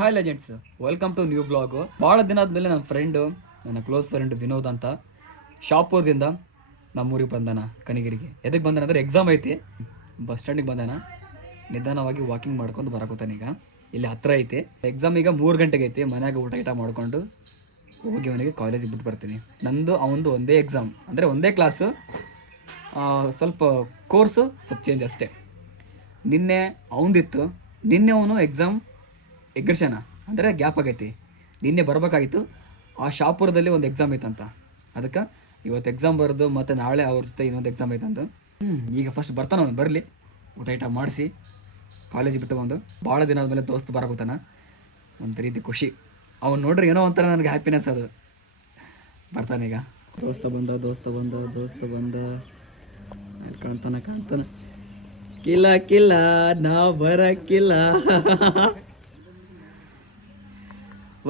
Hi legends, welcome to new blog. ಭಾಳ ದಿನ ಆದಮೇಲೆ ನನ್ನ ಫ್ರೆಂಡು, ನನ್ನ ಕ್ಲೋಸ್ ಫ್ರೆಂಡ್ ವಿನೋದ್ ಅಂತ ಶಾಪುರದಿಂದ ನಮ್ಮೂರಿಗೆ ಬಂದಾನ ಕನಿಗಿರಿಗೆ. ಎದಕ್ಕೆ ಬಂದಾನ ಅಂದರೆ ಎಕ್ಸಾಮ್ ಐತಿ. ಬಸ್ ಸ್ಟ್ಯಾಂಡಿಗೆ ಬಂದಾನ, ನಿಧಾನವಾಗಿ ವಾಕಿಂಗ್ ಮಾಡ್ಕೊಂಡು ಬರಕೂತಾನೀಗ. ಇಲ್ಲಿ ಹತ್ರ ಐತಿ. ಎಕ್ಸಾಮ್ ಈಗ 3 ಗಂಟೆಗೆ ಐತಿ. ಮನ್ಯಾಗ ಊಟ ಮಾಡ್ಕೊಂಡು ಹೋಗಿ ಅವನಿಗೆ ಕಾಲೇಜಿಗೆ ಬಿಟ್ಟು ಬರ್ತೀನಿ. ನಂದು ಅವನದು ಒಂದೇ ಎಕ್ಸಾಮ್, ಅಂದರೆ ಒಂದೇ ಕ್ಲಾಸು, ಸ್ವಲ್ಪ ಕೋರ್ಸು ಸ್ವಲ್ಪ ಚೇಂಜ್ ಅಷ್ಟೇ. ನಿನ್ನೆ ಅವನದಿತ್ತು. ನಿನ್ನೆ ಅವನು ಎಕ್ಸಾಮ್ ಎಗ್ರಿಷನ ಅಂದರೆ ಗ್ಯಾಪ್ ಆಗೈತಿ. ನಿನ್ನೆ ಬರಬೇಕಾಗಿತ್ತು. ಆ ಶಾಪುರದಲ್ಲಿ ಒಂದು ಎಕ್ಸಾಮ್ ಐತಂತ. ಅದಕ್ಕೆ ಇವತ್ತು ಎಕ್ಸಾಮ್ ಬರೆದು ಮತ್ತು ನಾಳೆ ಅವ್ರ ಜೊತೆ ಇನ್ನೊಂದು ಎಕ್ಸಾಮ್ ಐತಂತ. ಈಗ ಫಸ್ಟ್ ಬರ್ತಾನೆ ಅವನು, ಬರಲಿ, ಊಟ ಮಾಡಿಸಿ ಕಾಲೇಜ್ ಬಿಟ್ಟು ಬಂದು. ಭಾಳ ದಿನ ಆದಮೇಲೆ ದೋಸ್ತ್ ಬರಾಕೂತಾನ. ಒಂದು ರೀತಿ ಖುಷಿ. ಅವ್ನು ನೋಡ್ರಿ ಏನೋ ಒಂಥರ ನನಗೆ ಹ್ಯಾಪಿನೆಸ್ ಅದು. ಬರ್ತಾನೀಗ. ದೋಸ್ತ ಬಂದ ಕಾಣ್ತಾನ ಕಿಲ್ಲ ನಾ ಬರಕ್ಕಿಲ್ಲ.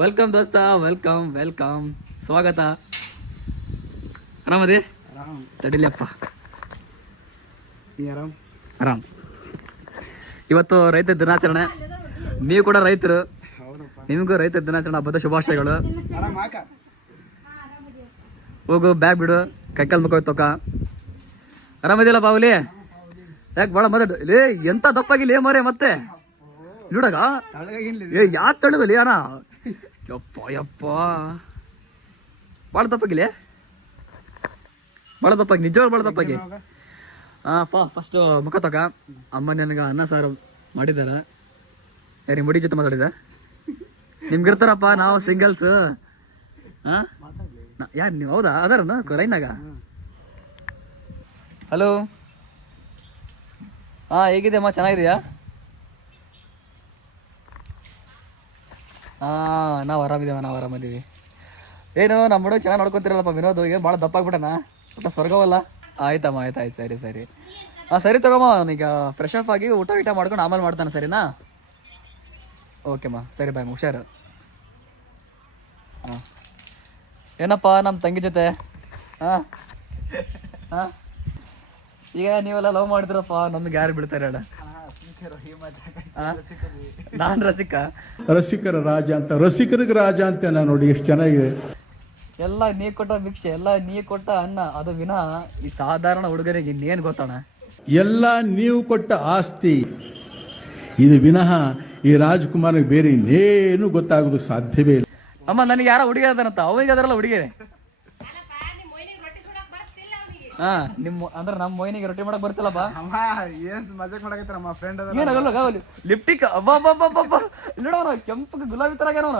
ವೆಲ್ಕಮ್ ದೋಸ್ತ, ವೆಲ್ಕಮ್, ಸ್ವಾಗತ. ಆರಾಮದಿ? ತಡಿಲಿಯಪ್ಪ, ಆರಾಮ್. ಇವತ್ತು ರೈತ ದಿನಾಚರಣೆ. ನೀವು ಕೂಡ ರೈತರು, ನಿಮಗೂ ರೈತ ದಿನಾಚರಣೆ ಹಬ್ಬದ ಶುಭಾಶಯಗಳು. ಹೋಗು, ಬ್ಯಾಗ್ ಬಿಡು, ಕೈಕಾಲ್ ಮುಖ ತೊಕ. ಆರಾಮದಿಲ್ಲ ಬಾವುಲಿ? ಯಾಕೆ ಭಾಳ ಮಾತಾಡು ಲೇ, ಎಂತ ದಪ್ಪಾಗಿಲ್ಲ ಮರೆ ಮತ್ತೆ ನೋಡಗ. ಯಾಕೆ ತಳಗಲಿ ಅಣ್ಣ? ಯಪ್ಪ ಭಾಳ ದಪ್ಪಾಗಿಲ್ಲ, ನಿಜವಾಗ್ಲೂ ಭಾಳ ದಪ್ಪಾಗಿ. ಫಸ್ಟ್ ಮುಖ ತಕ. ಅಮ್ಮ ನನಗೆ ಅನ್ನ ಸಾರು ಮಾಡಿದಾರ. ಯಾರಿ ಮುಡಿ ಜೊತೆ ಮಾತಾಡಿದ? ನಿಮ್ಗಿರ್ತಾರಪ್ಪ, ನಾವು ಸಿಂಗಲ್ಸ್. ಯಾರು ನೀವು? ಹೌದಾ, ಅದಾರ ರೈನಾಗ. ಹಲೋ, ಹೇಗಿದೆ ಅಮ್ಮ? ಚೆನ್ನಾಗಿದೆಯಾ? ನಾವು ಆರಾಮಿದ್ದೀವಿ. ಏನು ನಮ್ಮ ಹುಡುಗ ಚೆನ್ನಾಗಿ ನೋಡ್ಕೊತಿರಲ್ಲಪ್ಪ ವಿನೋದ್. ಏನು ಭಾಳ ದಪ್ಪಾಗ್ಬಿಟ್ಟಣ, ಊಟ ಸ್ವರ್ಗವಲ್ಲ. ಆಯ್ತಮ್ಮ, ಆಯ್ತು. ಸರಿ ತಗೊಮ್ಮ. ಅವನೀಗ ಫ್ರೆಶ್ ಅಪ್ ಆಗಿ ಊಟ ಮಾಡ್ಕೊಂಡು ಆಮೇಲೆ ಮಾಡ್ತಾನೆ, ಸರಿನಾ? ಓಕೆಮ್ಮ, ಸರಿ ಬಾಯ್, ಹುಷಾರು. ಏನಪ್ಪ ನಮ್ಮ ತಂಗಿ ಜೊತೆ? ಈಗ ನೀವೆಲ್ಲ ಲವ್ ಮಾಡಿದ್ರಪ್ಪ, ನಮ್ಗೆ ಯಾರು ಬಿಡ್ತಾರೆ ಹೇಳ? ನಾನ್ ರಸಿಕರ ರಾಜ ಅಂತ, ರಸಿಕರಿಗೆ ರಾಜ ಅಂತ ನೋಡಿ. ಎಷ್ಟು ಚೆನ್ನಾಗಿದೆ. ಎಲ್ಲ ನೀ ಕೊಟ್ಟ ಭಿಕ್ಷೆ, ಎಲ್ಲ ನೀ ಕೊಟ್ಟ ಅನ್ನ, ಅದು ವಿನಃ ಈ ಸಾಧಾರಣ ಹುಡುಗರಿಗೆ ಇನ್ನೇನು ಗೊತ್ತಣ? ಎಲ್ಲ ನೀವು ಕೊಟ್ಟ ಆಸ್ತಿ, ಇದು ವಿನಃ ಈ ರಾಜ್ಕುಮಾರ್ಗೆ ಬೇರೆ ಇನ್ನೇನು ಗೊತ್ತಾಗೋದು ಸಾಧ್ಯವೇ ಇಲ್ಲ. ಅಮ್ಮ, ನನಗೆ ಯಾರ ಹುಡುಗಿ ಅದಾರಂತ, ಅವನಿಗೆ ಅದರಲ್ಲ ಹುಡುಗಿಯರೇ. ಅಂದ್ರೆ ನಮ್ಮ ಮೊಯ್ನಿಗೆ ರೊಟ್ಟಿ ಮಾಡಕ್ ಬರ್ತಿಲ್ಲಪ್ಪ. ಲಿಪ್ಟಿಕ್ ನೋಡೋಣ, ಕೆಂಪಗೆ ಗುಲಾಬಿ ತರ ಏನೋನ.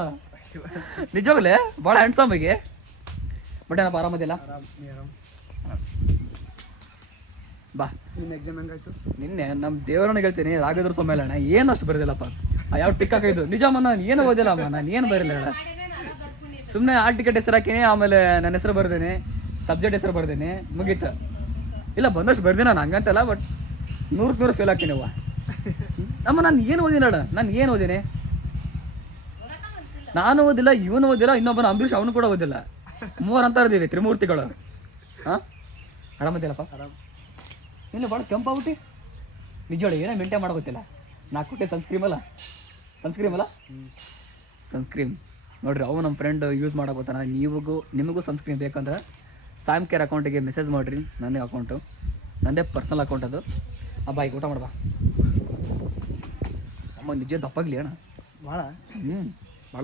ನಿಜವಾಗ್ಲೇ ಭಾಳ ಹ್ಯಾಂಡ್ಸಮ್ ಆಗಿ. ಬಟ್ ಏನಪ್ಪ, ಆರಾಮದಿಲ್ಲ? ಬಾ. ನಿನ್ನೆ ನಮ್ಮ ದೇವರನ್ನ ಹೇಳ್ತೀನಿ, ರಾಘವೇಂದ್ರ ಸಮ್ಮೇಳನ ಏನಷ್ಟು ಬರೋದಿಲ್ಲಪ್ಪ. ಯಾವ ಟಿಕ್ ಹಾಕಿದ್ದು ನಿಜಮ್ಮ, ನಾನು ಏನು ಓದಿಲ್ಲಮ್ಮ, ನಾನು ಏನು ಬರಲಿಲ್ಲ. ಸುಮ್ಮನೆ ಆ ಟಿಕೆಟ್ ಹೆಸರು ಹಾಕಿನಿ, ಆಮೇಲೆ ನನ್ನ ಹೆಸರು ಬರ್ದೇನೆ, ಸಬ್ಜೆಕ್ಟ್ ಹೆಸರು ಬರ್ದೇನೆ, ಮುಗೀತು. ಇಲ್ಲ ಬಂದಷ್ಟು ಬರ್ದಿನ ನಾನು, ಹಂಗಂತಲ್ಲ. ಬಟ್ 100 ಫೇಲ್ ಆಗ್ತೀನಿ ಅವ್ವ. ಅಮ್ಮ, ನಾನು ಏನು ಓದಿನ? ನಾನು ಏನು ಓದಿನಿ? ನಾನು ಓದಿಲ್ಲ, ಇವನು ಓದಿಲ್ಲ, ಇನ್ನೊಬ್ಬನ ಅಂಬರೀಷ್ ಅವನು ಕೂಡ ಓದಿಲ್ಲ. 3 ಅಂತ ಇದ್ದೀವಿ, ತ್ರಿಮೂರ್ತಿಗಳು. ಆರಾಮದಿಲ್ಲಪ್ಪ? ಇನ್ನು ಭಾಳ ಕೆಂಪಾಗ್ಬಿಟ್ಟು ನಿಜೋಳಿ ಏನೋ ಮೇಂಟೈನ್ ಮಾಡೋಗೊತ್ತಿಲ್ಲ. 4 ಕೊಟ್ಟೆ ಸನ್ಸ್ಕ್ರೀಮ್ ಅಲ್ಲ ಸನ್ಸ್ಕ್ರೀಮ್ ನೋಡ್ರಿ. ಅವು ನಮ್ಮ ಫ್ರೆಂಡ್ ಯೂಸ್ ಮಾಡೋಗೋತಾನ. ನಿಮಗೂ ಸನ್ಸ್ಕ್ರೀನ್ ಬೇಕಂದ್ರೆ ಸ್ಯಾಮ್ ಕೇರ್ ಅಕೌಂಟಿಗೆ ಮೆಸೇಜ್ ಮಾಡಿರಿ. ನನ್ನ ಅಕೌಂಟು, ನನ್ನದೇ ಪರ್ಸ್ನಲ್ ಅಕೌಂಟ್ ಅದು. ಈಗ ಊಟ ಮಾಡ್ಬಾ. ಅಮ್ಮ ನಿಜ ದಪ್ಪಾಗಲಿ ಅಣ್ಣ, ಭಾಳ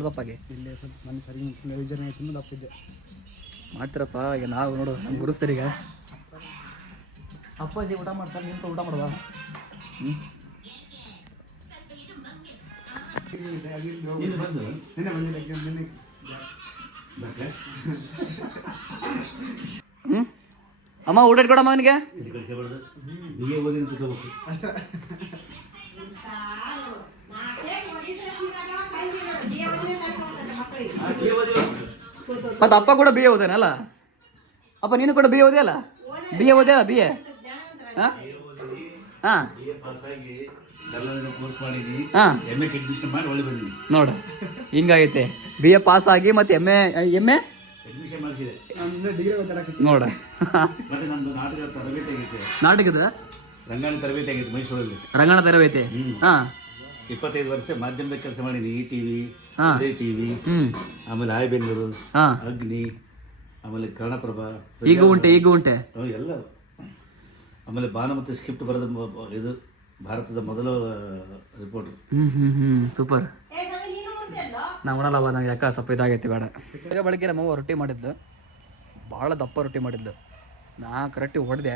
ದಪ್ಪಾಗಿ. ಇಲ್ಲೇ ಸ್ವಲ್ಪ ಮನೆ ಸರಿ ತುಂಬ ದಪ್ಪಿದ್ದೆ. ಮಾಡ್ತೀರಪ್ಪ, ಈಗ ನಾವು ನೋಡು ನಮ್ಗೆ ಗುರುಸ್ತಾರೆ. ಈಗ ಅಪ್ಪಾಜಿ ಊಟ ಮಾಡ್ತಾರೆ, ನಿಂತು ಊಟ ಮಾಡುವ. ಅಮ್ಮ ಊಟ ಇಟ್ಕೊಡಮ್ಮ ಅವನಿಗೆ. ಮತ್ತೆ ಅಪ್ಪ ಕೂಡ BA ಓದೇನಲ್ಲ? ಅಪ್ಪ ನೀನು ಕೂಡ BA ಓದಿಯಲ್ಲ? BA ಓದ್ಯಲ್ಲ? BA ನೋಡ, ಹಿಂಗಾಗೈತೆ. BA ಪಾಸ್ ಆಗಿ ಮತ್ತೆ MA ನೋಡ. ನಾಟಕದ ರಂಗಾಯಣ ತರಬೇತಿ ಆಗೈತೆ ಮೈಸೂರಲ್ಲಿ. ರಂಗಾಯಣ ತರಬೇತಿ. 25 ವರ್ಷ ಮಾಧ್ಯಮದ ಕೆಲಸ ಮಾಡೀನಿ. ಈ ಟಿವಿ, ಹಾ. ಉದಯ ಟಿವಿ, ಆಮೇಲೆ ಹಾಯ್ ಬೆಂಗಳೂರು, ಹಾ ಅಗ್ನಿ, ಆಮೇಲೆ ಕನ್ನಡಪ್ರಭ, ಈಗ ಉಂಟೆ ಎಲ್ಲ. ಆಮೇಲೆ ಭಾನುಮತಿ ಸ್ಕ್ರಿಪ್ಟ್ ಬರೆದ ಇದು ಭಾರತದ ಮೊದಲ ರಿಪೋರ್ಟರ್. ಸೂಪರ್. ನಾ ಉಣಲ್ಲ ನಂಗೆ ಯಾಕೆ ಸ್ವಲ್ಪ ಇದಾಗೈತಿ ಬೇಡ. ಬೆಳಗ್ಗೆ ನಮ್ಮವ್ವ ರೊಟ್ಟಿ ಮಾಡಿದ್ಲು, ಭಾಳ ದಪ್ಪ ರೊಟ್ಟಿ ಮಾಡಿದ್ಲು. ನಾ ಕರೆಕ್ಟಿಗೆ ಹೊಡೆದೆ,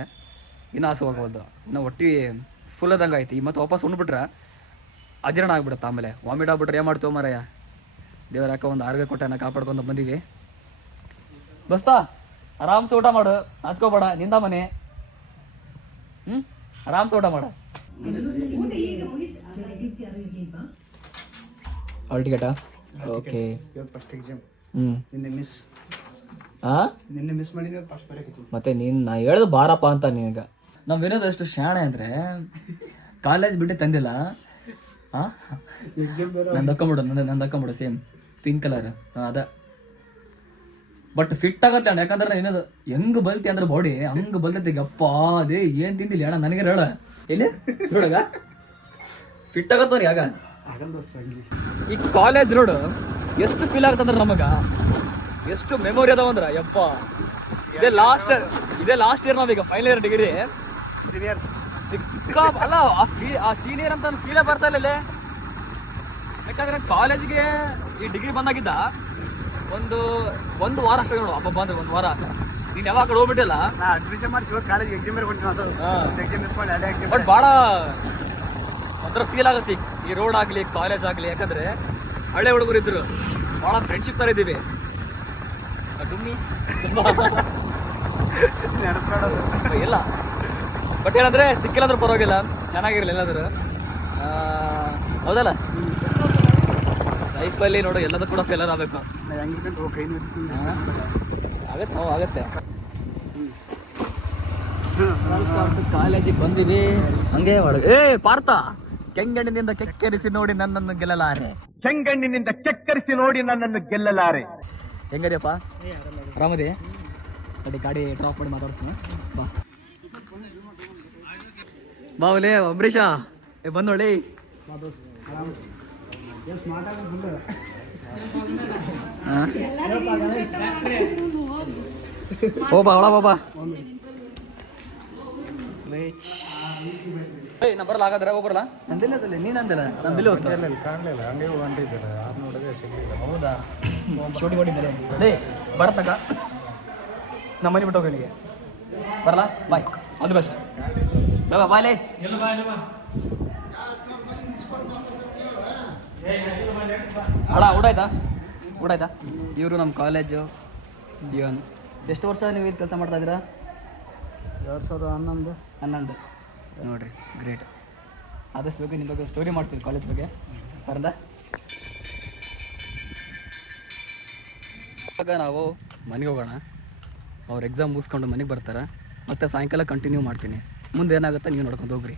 ಇನ್ನೂ ಆಸೆ ಹೋಗವಲ್ದು, ಇನ್ನು ಹೊಟ್ಟಿ ಫುಲ್ ಅದಂಗೆ ಐತಿ. ಮತ್ತು ವಾಪಸ್ ಉಣ್ಬಿಟ್ರೆ ಅಜೀರ್ಣ ಆಗ್ಬಿಡುತ್ತೆ, ಆಮೇಲೆ ವಾಮಿಟ್ ಆಗ್ಬಿಟ್ರೆ ಏನು ಮಾಡ್ತೀವಿ ಮಾರಾಯ. ದೇವ್ರ ಯಾಕೆ ಒಂದು ಆರೋಗ್ಯ ಕೊಟ್ಟೆ ಕಾಪಾಡ್ಕೊಂಡು ಬಂದೀವಿ. ದೋಸ್ತಾ ಆರಾಮ್ಸೆ ಊಟ ಮಾಡು, ನಾಚ್ಕೋಬೇಡ, ನಿಂದ ಮನೆ. ಆರಾಮ್ಸೆ ಊಟ ಮಾಡು. ಹಾಲ್ ಟಿಕೆಟಾ? ಓಕೆ. ಫಸ್ಟ್ ಎಕ್ಸಾಮ್ ಹ್ಞೂ ನಿನ್ನೆ ಮಿಸ್ ಹಾಂ ಮಾಡಿದ್ರೆ ಫಸ್ಟ್ ಬರೋಕೆ. ಮತ್ತೆ ನೀನು ನಾ ಹೇಳ್ದು ಬಾರಪ್ಪ ಅಂತ ನಿನಗೆ. ನಾವು ವಿನೋದ್ ಅಷ್ಟು ಶಾಣೆ ಅಂದರೆ ಕಾಲೇಜ್ ಬಿಟ್ಟು ತಂದಿಲ್ಲ. ಹಾಂ ನಂದು ಹಾಕೊಂಬಿಡು ಸೇಮ್ ಪಿಂಕ್ ಕಲರ್ ಅದ. ಬಟ್ ಫಿಟ್ ಆಗತ್ತೆ ಅಣ್ಣ, ಯಾಕಂದ್ರೆ ನಾನು ಏನದು ಹೆಂಗೆ ಬಲ್ತಿ ಅಂದ್ರೆ ಬಾಡಿ ಹಂಗೆ ಬಲ್ತೈತಿ. ಅಪ್ಪ ಅದೇ ಏನು ತಿಂದಿಲ್ಲ ಅಣ್ಣ ನನಗೆ ಹೇಳ ಎಲ್ಲಿ ನೋಡಗ ಫಿಟ್ ಆಗತ್ತವ್ರಿ ಆಗ. ಈ ಕಾಲೇಜ್ ರೋಡು ಎಷ್ಟು ಫೀಲ್ ಆಗತ್ತಂದ್ರೆ ನಮಗೆ, ಎಷ್ಟು ಮೆಮೊರಿ ಅದಾವಂದ್ರೆ ಯಪ್ಪ. ಇದೇ ಲಾಸ್ಟ್ ಇಯರ್ ನಾವೀಗ ಫೈನಲ್ ಇಯರ್ ಡಿಗ್ರಿ ಸೀನಿಯರ್ಸ್ ಸಿಕ್ಕ ಅಲ್ಲ ಆ ಸೀನಿಯರ್ ಅಂತ ಫೀಲೇ ಬರ್ತಾ ಇಲ್ಲ. ಯಾಕಂದ್ರೆ ಕಾಲೇಜ್ಗೆ ಈ ಡಿಗ್ರಿ ಬಂದಾಗಿದ್ದ ಒಂದು ವಾರ ಅಷ್ಟೇ ನೋಡು ಹಬ್ಬ ಬಂದ್ರೆ. ಒಂದು ವಾರ ನೀನು ಯಾವಾಗ ಕಡೆ ಹೋಗ್ಬಿಟ್ಟಿಲ್ಲ. ನಾ ಅಡ್ಮಿಷನ್ ಮಾಡಿಸಿ ಇವತ್ತು ಕಾಲೇಜ್ ಎಕ್ಸಾಮ್ ಮೇಲೆ ಹೊಂಟಿನ ಎಕ್ಸಾಮ್ ಮಿಸ್ ಮಾಡಿ ಅದೇ ಎಕ್ಸಾಮ್. ಬಟ್ ಭಾಳ ಒಂಥರ ಫೀಲ್ ಆಗುತ್ತೆ ಈ ರೋಡ್ ಆಗಲಿ ಕಾಲೇಜ್ ಆಗಲಿ. ಯಾಕಂದರೆ ಹಳೆ ಹುಡುಗರು ಇದ್ರು, ಭಾಳ ಫ್ರೆಂಡ್ಶಿಪ್ ಥರ ಇದ್ದೀವಿ. ಡುಮ್ಮಿ ನಡೆಸ್ಕೊಳ್ಳೋದು ಇಲ್ಲ. ಬಟ್ ಏನಂದರೆ ಸಿಕ್ಕಿಲ್ಲಂದ್ರೆ ಪರವಾಗಿಲ್ಲ, ಚೆನ್ನಾಗಿರಲಿಲ್ಲ ಎಲ್ಲಾದರೂ. ಹೌದಲ್ಲ, ಲೈಫಲ್ಲಿ ನೋಡು ಎಲ್ಲದೂ ಕೂಡ ಫೇಲರ್ ಆಗಬೇಕು. ಹೆಂಗಿರ್ಕೊಂಡು ಕೈ ಆಗತ್ತೆ ಆಗತ್ತೆ. ಕಾಲೇಜಿಗೆ ಬಂದಿವಿ ಹಂಗೆ ಒಳಗೆ. ಪಾರ್ಥ ಕೆಂಗಣ್ಣಿನಿಂದ ಕೆಕ್ಕರಿಸಿ ನೋಡಿ ನನ್ನನ್ನು ಗೆಲ್ಲಲಾರೆ. ಚೆಂಗಣ್ಣಿನಿಂದ ಕೆಕ್ಕರಿಸಿ ನೋಡಿ ನನ್ನನ್ನು ಗೆಲ್ಲಲಾರೆ. ಹೆಂಗದಿಯಪ್ಪ? ಆರಾಮದಿ? ಗಾಡಿ ಡ್ರಾಪ್ ಮಾಡಿ ಮಾತಾಡ್ತೀನಿ. ಬಾವಲೇ ಅಂಬರೀಷ ಬಂದೋಳಿ. ಹೋಬಾ ಒಳ ಬಾಬಾ. ನಾ ಬರಲ್ಲ, ಹಾಗಾದ್ರೆ ಹೋಗ್ಬರಲ್ಲ. ನಂದಿಲ್ಲದಲ್ಲಿ ನೀನು ಅಂದಿಲ್ಲ, ನಂದಿಲ್ಲ ಹೊತ್ತು ಕಾಣಲಿಲ್ಲ, ಹಂಗೆ ಹೊಂಟಿದ್ದಾರೆ. ಯಾರು ನೋಡಿದ್ರೆ ಸಿಗಲಿಲ್ಲ. ಹೌದಾ? ಶೂಟಿಂಗ್ ಹೊಡಿದ್ದಾರೆ. ಲೇ ಬರತ್ತಕ್ಕ, ನಮ್ಮ ಮನೆ ಬಿಟ್ಟು ಹೋಗಿ ಬರಲ್ಲ. ಬಾಯ್, ಆಲ್ ದಿ ಬೆಸ್ಟ್. ಬಾಯ್ ಬಾಯ್. ಲೇ ಅಣ್ಣ ಊಟ ಆಯ್ತಾ? ಇವರು ನಮ್ಮ ಕಾಲೇಜು ಇವನ್. ಎಷ್ಟು ವರ್ಷ ನೀವು ಇದು ಕೆಲಸ ಮಾಡ್ತಾ ಇದ್ದೀರಾ? 2011 ನೋಡಿರಿ, ಗ್ರೇಟ್. ಆದಷ್ಟು ಬೇಕು ನಿಮ್ಮ ಬಗ್ಗೆ ಸ್ಟೋರಿ ಮಾಡ್ತೀವಿ ಕಾಲೇಜ್ ಬಗ್ಗೆ. ಬರಂದ ಇವಾಗ ನಾವು ಮನೆಗೆ ಹೋಗೋಣ. ಅವ್ರು ಎಕ್ಸಾಮ್ ಮುಗಿಸ್ಕೊಂಡು ಮನೆಗೆ ಬರ್ತಾರೆ. ಮತ್ತು ಸಾಯಂಕಾಲ ಕಂಟಿನ್ಯೂ ಮಾಡ್ತೀನಿ. ಮುಂದೆ ಏನಾಗುತ್ತೆ ನೀವು ನೋಡ್ಕೊಂಡು ಹೋಗ್ರಿ.